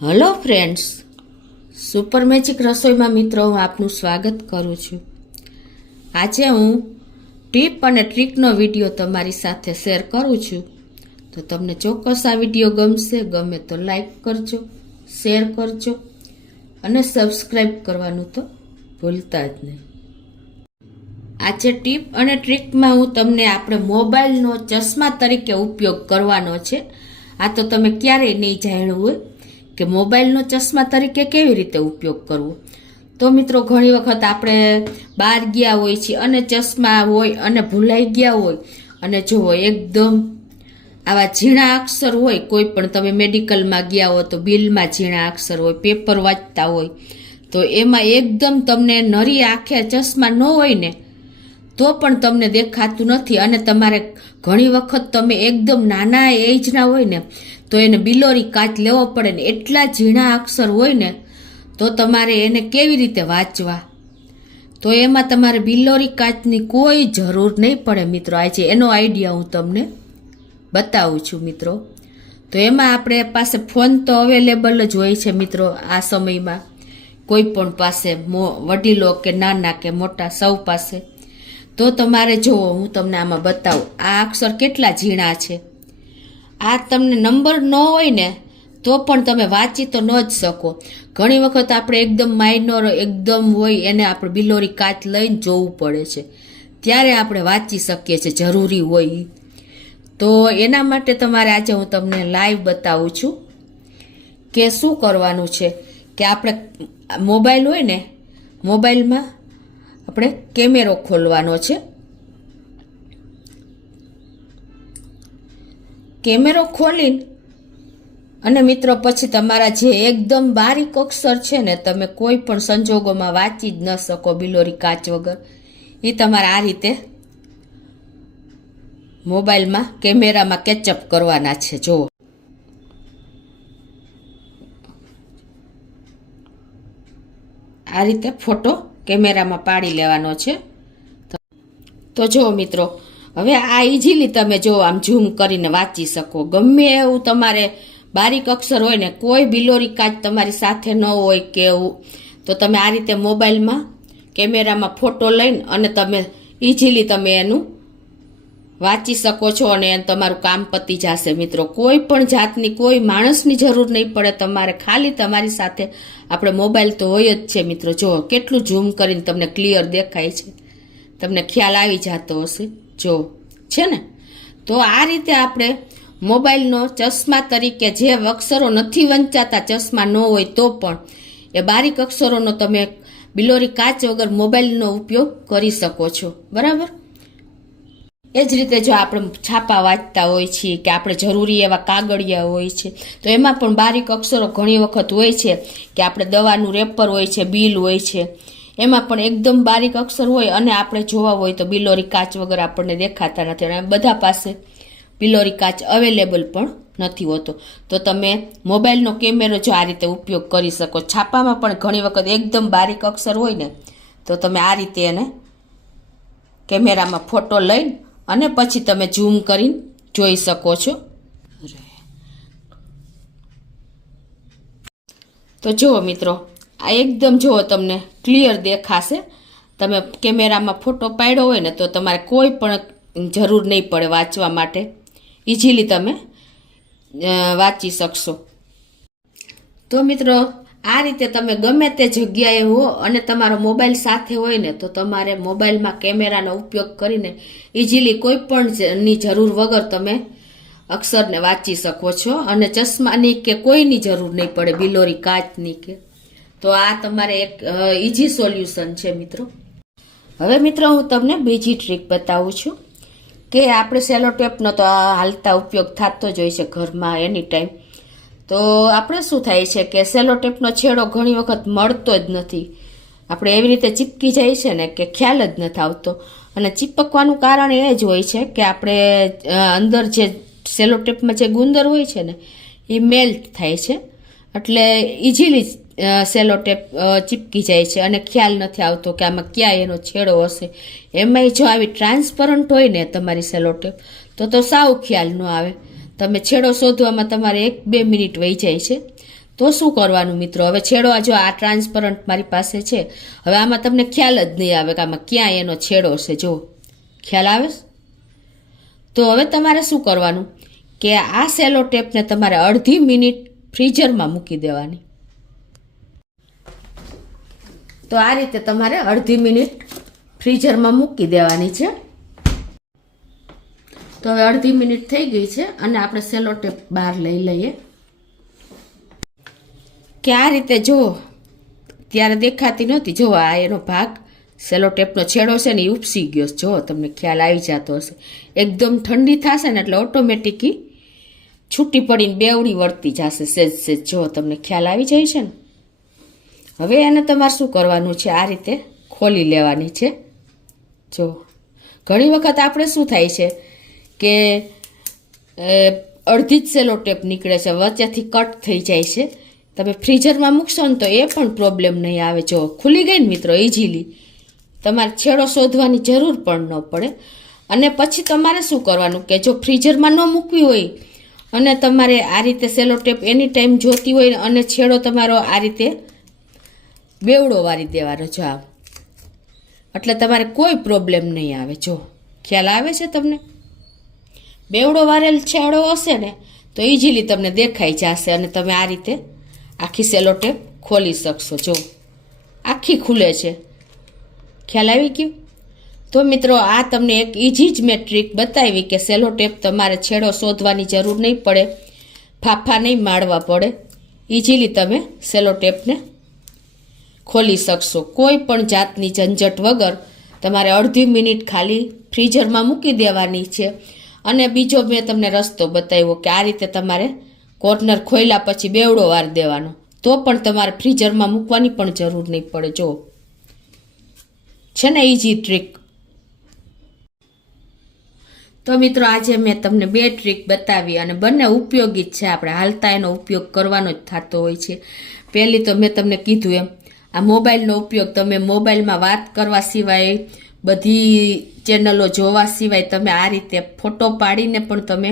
Hello friends, super magic રસોઈમાં મિત્રો હું આપનું સ્વાગત કરું છું. આજે હું ટીપ અને ટ્રીકનો વિડીયો તમારી સાથે શેર કરું છું. તો તમને ચોક્કસ આ વિડીયો ગમે તો લાઈક કરજો, શેર કરજો અને સબસ્ક્રાઈબ કરવાનું તો ભૂલતા જ નહીં. આજે ટીપ અને ટ્રીકમાં હું તમને આપણે મોબાઈલનો ચશ્મા તરીકે ઉપયોગ કરવાનો છે. આ તો તમે ક્યારેય નહીં જાણ્યું હોય કે મોબાઈલનો ચશ્મા તરીકે કેવી રીતે ઉપયોગ કરવો. તો મિત્રો ઘણી વખત આપણે બહાર ગયા હોય છે અને ચશ્મા હોય અને ભૂલાઈ ગયા હોય અને જુઓ એકદમ આવા ઝીણા અક્ષર હોય, કોઈ પણ તમે મેડિકલમાં ગયા હો તો બિલમાં ઝીણા અક્ષર હોય, પેપર વાંચતા હોય તો એમાં એકદમ તમને નરી આંખે ચશ્મા ન હોય ને તો પણ તમને દેખાતું નથી અને તમારે ઘણી વખત તમે એકદમ નાના એજના હોય ને તો એને બિલોરી કાચ લેવો પડે ને એટલા ઝીણા અક્ષર હોય ને તો તમારે એને કેવી રીતે વાંચવા. તો એમાં તમારે બિલોરી કાચની કોઈ જરૂર નહીં પડે મિત્રો. આજે એનો આઈડિયા હું તમને બતાવું છું મિત્રો. તો એમાં આપણે પાસે ફોન તો અવેલેબલ જ હોય છે મિત્રો. આ સમયમાં કોઈ પણ પાસે, વડીલો કે નાના કે મોટા સૌ પાસે. તો તમારે જુઓ, હું તમને આમાં બતાવું આ અક્ષર કેટલા ઝીણા છે. આ તમને નંબર ન હોય ને તો પણ તમે વાંચી તો ન જ શકો. ઘણી વખત આપણે એકદમ માઇનોર એકદમ હોય એને આપણે બિલોરી કાચ લઈને જોવું પડે છે, ત્યારે આપણે વાંચી શકીએ છીએ જરૂરી હોય. તો એના માટે તમારે આજે હું તમને લાઈવ બતાવું છું કે શું કરવાનું છે. કે આપણે મોબાઈલ હોય ને, મોબાઈલમાં આપણે કેમેરો ખોલવાનો છે. કેમેરો ખોલીને અને મિત્રો પછી તમારા જે એકદમ બારીક અક્ષર છે ને તમે કોઈ પણ સંજોગોમાં વાંચી જ ન શકો બિલોરી કાચ વગર, એ તમારે આ રીતે મોબાઈલમાં કેમેરામાં કેચઅપ કરવાના છે. જુઓ, આ રીતે ફોટો કેમેરામાં પાડી લેવાનો છે. તો જુઓ મિત્રો, હવે આ ઇઝીલી તમે જો આમ ઝૂમ કરીને વાંચી શકો. ગમે એવું તમારે બારીક અક્ષર હોય ને, કોઈ બિલોરી કાચ તમારી સાથે ન હોય કે એવું, તો તમે આ રીતે મોબાઈલમાં કેમેરામાં ફોટો લઈને અને તમે ઇઝીલી તમે એનું વાંચી શકો છો અને તમારું કામ પતી જશે મિત્રો. કોઈ પણ જાતની કોઈ માણસની જરૂર નહીં પડે તમારે, ખાલી તમારી સાથે આપણે મોબાઈલ તો હોય જ છે મિત્રો. જો કેટલું ઝૂમ કરીને તમને ક્લિયર દેખાય છે, તમને ખ્યાલ આવી જતો હશે. જો છે ને, તો આ રીતે આપણે મોબાઈલનો ચશ્મા તરીકે જે અક્ષરો નથી વંચાતા, ચશ્મા ન હોય તો પણ એ બારીક અક્ષરોનો તમે બિલોરી કાચ વગર મોબાઈલનો ઉપયોગ કરી શકો છો. બરાબર. એ જ રીતે જો આપણે છાપા વાંચતા હોય છીએ કે આપણે જરૂરી એવા કાગળિયા હોય છે તો એમાં પણ બારીક અક્ષરો ઘણી વખત હોય છે કે આપણે દવાનું રેપર હોય છે, બિલ હોય છે, એમાં પણ એકદમ બારીક અક્ષર હોય અને આપણે જોવા હોય તો બિલોરી કાચ વગર આપણને દેખાતા નથી અને બધા પાસે બિલોરી કાચ અવેલેબલ પણ નથી હોતો. તો તમે મોબાઈલનો કેમેરો જો આ રીતે ઉપયોગ કરી શકો. છાપામાં પણ ઘણી વખત એકદમ બારીક અક્ષર હોય ને તો તમે આ રીતે એને કેમેરામાં ફોટો લઈને અને પછી તમે ઝૂમ કરીને જોઈ શકો છો. તો જુઓ મિત્રો, આ એકદમ જુઓ તમને ક્લિયર દેખાશે. તમે કેમેરામાં ફોટો પાડ્યો હોય ને તો તમારે કોઈ પણ જરૂર નહીં પડે વાંચવા માટે. ઇઝીલી તમે વાંચી શકશો. તો મિત્રો આ રીતે તમે ગમે તે જગ્યાએ હો અને તમારો મોબાઈલ સાથે હોય ને તો તમારે મોબાઈલમાં કેમેરાનો ઉપયોગ કરીને ઇઝીલી કોઈ પણની જરૂર વગર તમે અક્ષરને વાંચી શકો છો અને ચશ્માની કે કોઈની જરૂર નહીં પડે, બિલોરી કાચની કે. તો આ તમારે એક ઇઝી સોલ્યુશન છે મિત્રો. હવે મિત્રો હું તમને બીજી ટ્રીક બતાવું છું કે આપણે સેલો ટેપનો તો હાલતા ઉપયોગ થતો જ હોય છે ઘરમાં એની ટાઈમ. તો આપણે શું થાય છે કે સેલો ટેપનો છેડો ઘણી વખત મળતો જ નથી. આપણે એવી રીતે ચીપકી જાય છે ને કે ખ્યાલ જ નથી આવતો. અને ચીપકવાનું કારણ એ જ હોય છે કે આપણે અંદર જે સેલો ટેપમાં જે ગુંદર હોય છે ને એ મેલ્ટ થાય છે, એટલે ઇઝીલી સેલો ટેપ ચીપકી જાય છે અને ખ્યાલ નથી આવતો કે આમાં ક્યાં એનો છેડો હશે. એમાંય જો આવી ટ્રાન્સપરન્ટ હોય ને તમારી સેલો ટેપ તો સાવ ખ્યાલ ન આવે. તમે છેડો શોધવામાં તમારે 1-2 મિનિટ વહી જાય છે. તો શું કરવાનું મિત્રો? હવે છેડો જો આ ટ્રાન્સપરન્ટ મારી પાસે છે, હવે આમાં તમને ખ્યાલ જ નહીં આવે કે આમાં ક્યાં એનો છેડો છે. જો ખ્યાલ આવે? તો હવે તમારે શું કરવાનું કે આ સેલો ટેપને તમારે અડધી મિનિટ ફ્રીઝરમાં મૂકી દેવાની. તો આ રીતે તમારે અડધી મિનિટ ફ્રીઝરમાં મૂકી દેવાની છે. તો હવે અડધી મિનિટ થઈ ગઈ છે અને આપણે સેલો ટેપ બહાર લઈ લઈએ. કે આ રીતે જો ત્યારે દેખાતી નહોતી, જો આ એનો ભાગ સેલો ટેપનો છેડો છે ને એ ઉપસી ગયો. જો તમને ખ્યાલ આવી જતો હશે. એકદમ ઠંડી થશે ને એટલે ઓટોમેટિકી છૂટી પડીને બેવડી વળતી જશે સેજ સેજ. જો તમને ખ્યાલ આવી જાય છે ને. હવે એને તમારે શું કરવાનું છે? આ રીતે ખોલી લેવાની છે. જો ઘણી વખત આપણે શું થાય છે કે અડધી જ સેલો ટેપ નીકળે છે, વચ્ચેથી કટ થઈ જાય છે. તમે ફ્રીઝરમાં મૂકશો ને તો એ પણ પ્રોબ્લેમ નહીં આવે. જો ખુલી ગઈ ને મિત્રો ઇઝીલી, તમારે છેડો શોધવાની જરૂર પણ ન પડે. અને પછી તમારે શું કરવાનું કે જો ફ્રીઝરમાં ન મૂકવી હોય અને તમારે આ રીતે સેલો ટેપ એની ટાઈમ જોતી હોય અને છેડો તમારો આ રીતે બેવડો વારી દેવાનો. જો આમ, એટલે તમારે કોઈ પ્રોબ્લેમ નહીં આવે. જો ખ્યાલ આવે છે તમને? બેવડો વારેલ છેડો હશે ને તો ઇઝીલી તમને દેખાઈ જશે અને તમે આ રીતે આખી સેલો ટેપ ખોલી શકશો. જો આખી ખુલે છે. ખ્યાલ આવી ગયો? તો મિત્રો આ તમને એક ઇઝી જ મેં ટ્રીક બતાવી કે સેલો ટેપ તમારે છેડો શોધવાની જરૂર નહીં પડે, ફાફા નહીં મારવા પડે. ઇઝીલી તમે સેલો ટેપને ખોલી શકશો કોઈ પણ જાતની ઝંઝટ વગર. તમારે અડધી મિનિટ ખાલી ફ્રીઝરમાં મૂકી દેવાની છે. અને બીજો મેં તમને રસ્તો બતાવ્યો કે આ રીતે તમારે કોર્નર ખોલ્યા પછી બેવડો વાર દેવાનો, તો પણ તમારે ફ્રીઝરમાં મૂકવાની પણ જરૂર નહીં પડે. જો છે ને ઇઝી ટ્રીક. તો મિત્રો આજે મેં તમને 2 ટ્રીક બતાવી અને બંને ઉપયોગી જ છે. આપણે હાલતા એનો ઉપયોગ કરવાનો જ થતો હોય છે. પહેલી તો મેં તમને કીધું એમ, આ મોબાઈલનો ઉપયોગ તમે મોબાઈલમાં વાત કરવા સિવાય, બધી ચેનલો જોવા સિવાય તમે આ રીતે ફોટો પાડીને પણ તમે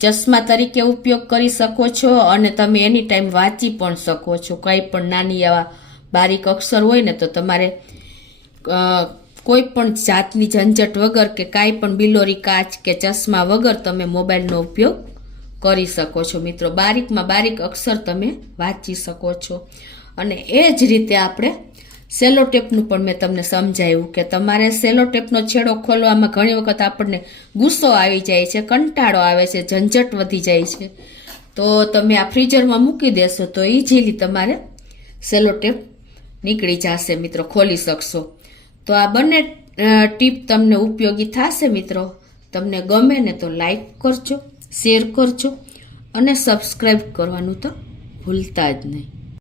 ચશ્મા તરીકે ઉપયોગ કરી શકો છો અને તમે એની ટાઈમ વાંચી પણ શકો છો. કંઈ પણ નાની એવા બારીક અક્ષર હોય ને તો તમારે કોઈ પણ જાતની ઝંઝટ વગર કે કાંઈ પણ બિલોરી કાચ કે ચશ્મા વગર તમે મોબાઈલનો ઉપયોગ કરી શકો છો મિત્રો. બારીકમાં બારીક અક્ષર તમે વાંચી શકો છો. અને એ જ રીતે આપણે સેલો ટેપનું પણ મેં તમને સમજાવ્યું કે તમારે સેલો ટેપનો છેડો ખોલવામાં ઘણી વખત આપણને ગુસ્સો આવી જાય છે, કંટાળો આવે છે, ઝંઝટ વધી જાય છે. તો તમે આ ફ્રીઝરમાં મૂકી દેશો તો ઇઝીલી તમારે સેલો ટેપ નીકળી જશે મિત્રો, ખોલી શકશો. તો આ બંને ટીપ તમને ઉપયોગી થશે મિત્રો. તમને ગમે ને તો લાઈક કરજો, શેર કરજો અને સબસ્ક્રાઈબ કરવાનું તો ભૂલતા જ નહીં.